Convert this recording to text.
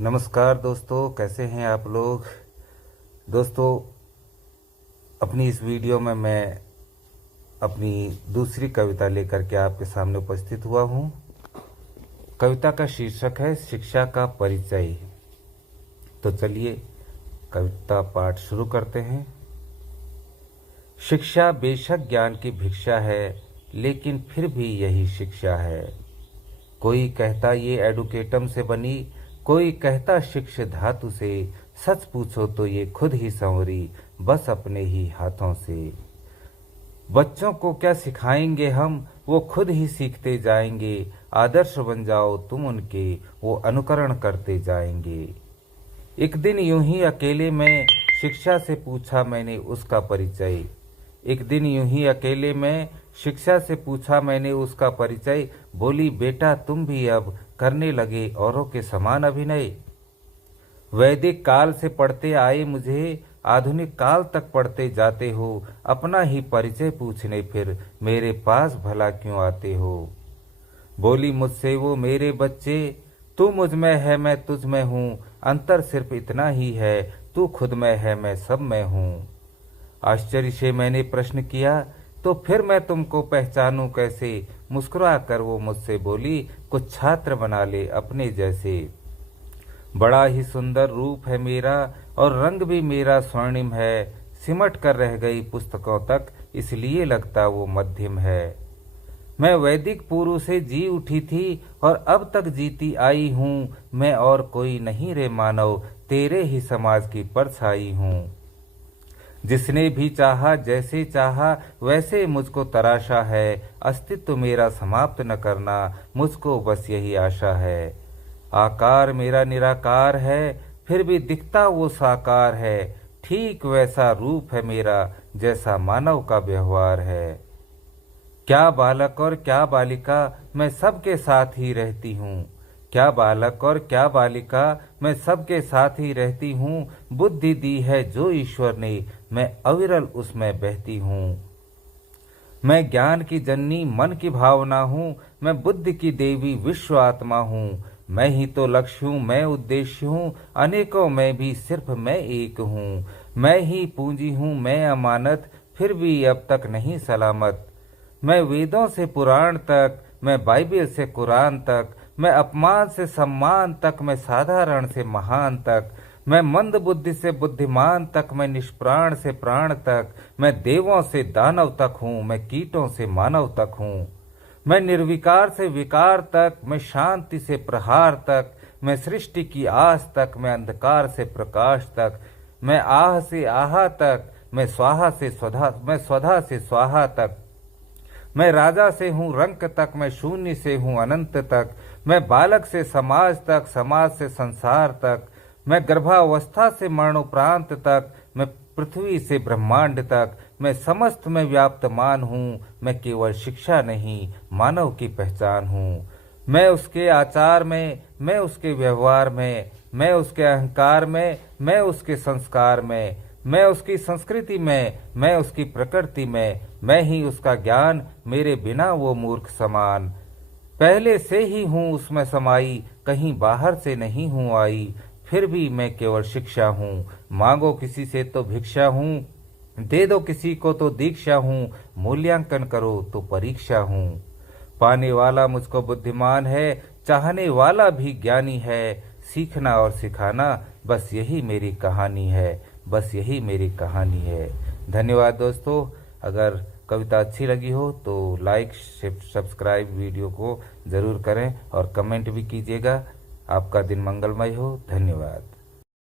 नमस्कार दोस्तों, कैसे हैं आप लोग। दोस्तों, अपनी इस वीडियो में मैं अपनी दूसरी कविता लेकर के आपके सामने उपस्थित हुआ हूँ। कविता का शीर्षक है शिक्षा का परिचय। तो चलिए कविता पाठ शुरू करते हैं। शिक्षा बेशक ज्ञान की भिक्षा है, लेकिन फिर भी यही शिक्षा है। कोई कहता ये एडुकेटम से बनी, कोई कहता शिक्ष धातु से। सच पूछो तो ये खुद ही संवरी, बस अपने ही हाथों से। बच्चों को क्या सिखाएंगे हम, वो खुद ही सीखते जाएंगे। आदर्श बन जाओ तुम उनके, वो अनुकरण करते जाएंगे। एक दिन यूं ही अकेले में शिक्षा से पूछा मैंने उसका परिचय। एक दिन यूं ही अकेले में शिक्षा से पूछा मैंने उसका परिचय। बोली, बेटा तुम भी अब करने लगे औरों के समान अभिनय। वैदिक काल से पढ़ते आए मुझे, आधुनिक काल तक पढ़ते जाते हो। अपना ही परिचय पूछने फिर मेरे पास भला क्यों आते हो। बोली मुझसे वो मेरे बच्चे, तू मुझ में है मैं तुझ में हूँ। अंतर सिर्फ इतना ही है, तू खुद में है मैं सब में हूँ। आश्चर्य से मैंने प्रश्न किया, तो फिर मैं तुमको पहचानूं कैसे। मुस्कुरा कर वो मुझसे बोली, कुछ छात्र बना ले अपने जैसे। बड़ा ही सुंदर रूप है मेरा और रंग भी मेरा स्वर्णिम है। सिमट कर रह गई पुस्तकों तक, इसलिए लगता वो मध्यम है। मैं वैदिक पूर्व से जी उठी थी और अब तक जीती आई हूँ। मैं और कोई नहीं रे मानव, तेरे ही समाज की परछाई हूँ। जिसने भी चाहा जैसे चाहा वैसे मुझको तराशा है। अस्तित्व मेरा समाप्त न करना, मुझको बस यही आशा है। आकार मेरा निराकार है, फिर भी दिखता वो साकार है। ठीक वैसा रूप है मेरा, जैसा मानव का व्यवहार है। क्या बालक और क्या बालिका, मैं सबके साथ ही रहती हूँ। क्या बालक और क्या बालिका, मैं सबके साथ ही रहती हूँ। बुद्धि दी है जो ईश्वर ने, मैं अविरल उसमें बहती हूँ। मैं ज्ञान की जननी मन की भावना हूँ, मैं बुद्धि की देवी विश्व आत्मा हूँ। मैं ही तो लक्ष्य हूँ, मैं उद्देश्य हूँ, अनेकों में भी सिर्फ मैं एक हूँ। मैं ही पूंजी हूँ, मैं अमानत, फिर भी अब तक नहीं सलामत। मैं वेदों से पुराण तक, मैं बाइबल से कुरान तक, मैं अपमान से सम्मान तक, मैं साधारण से महान तक। मैं मंद बुद्धि से बुद्धिमान तक, मैं निष्प्राण से प्राण तक। मैं देवों से दानव तक हूँ, मैं कीटों से मानव तक हूँ। मैं निर्विकार से विकार तक, मैं शांति से प्रहार तक। मैं सृष्टि की आस तक, मैं अंधकार से प्रकाश तक। मैं आह से आहा तक, मैं स्वाहा से स्वधा, मैं स्वधा से स्वाहा तक। मैं राजा से हूँ रंक तक, मैं शून्य से हूँ अनंत तक। मैं बालक से समाज तक, समाज से संसार तक। मैं गर्भावस्था से मरणोपरांत तक, मैं पृथ्वी से ब्रह्मांड तक। मैं समस्त में व्याप्त मान हूँ, मैं केवल शिक्षा नहीं मानव की पहचान हूँ। मैं उसके आचार में, मैं उसके व्यवहार में, मैं उसके अहंकार में, मैं उसके संस्कार में, मैं उसकी संस्कृति में, मैं उसकी प्रकृति में। मैं ही उसका ज्ञान, मेरे बिना वो मूर्ख समान। पहले से ही हूँ उसमें समाई, कहीं बाहर से नहीं हूँ आई। फिर भी मैं केवल शिक्षा हूँ, मांगो किसी से तो भिक्षा हूँ। दे दो किसी को तो दीक्षा हूँ, मूल्यांकन करो तो परीक्षा हूँ। पाने वाला मुझको बुद्धिमान है, चाहने वाला भी ज्ञानी है। सीखना और सिखाना, बस यही मेरी कहानी है, बस यही मेरी कहानी है। धन्यवाद दोस्तों। अगर कविता अच्छी लगी हो तो लाइक सब्सक्राइब वीडियो को ज़रूर करें और कमेंट भी कीजिएगा। आपका दिन मंगलमय हो। धन्यवाद।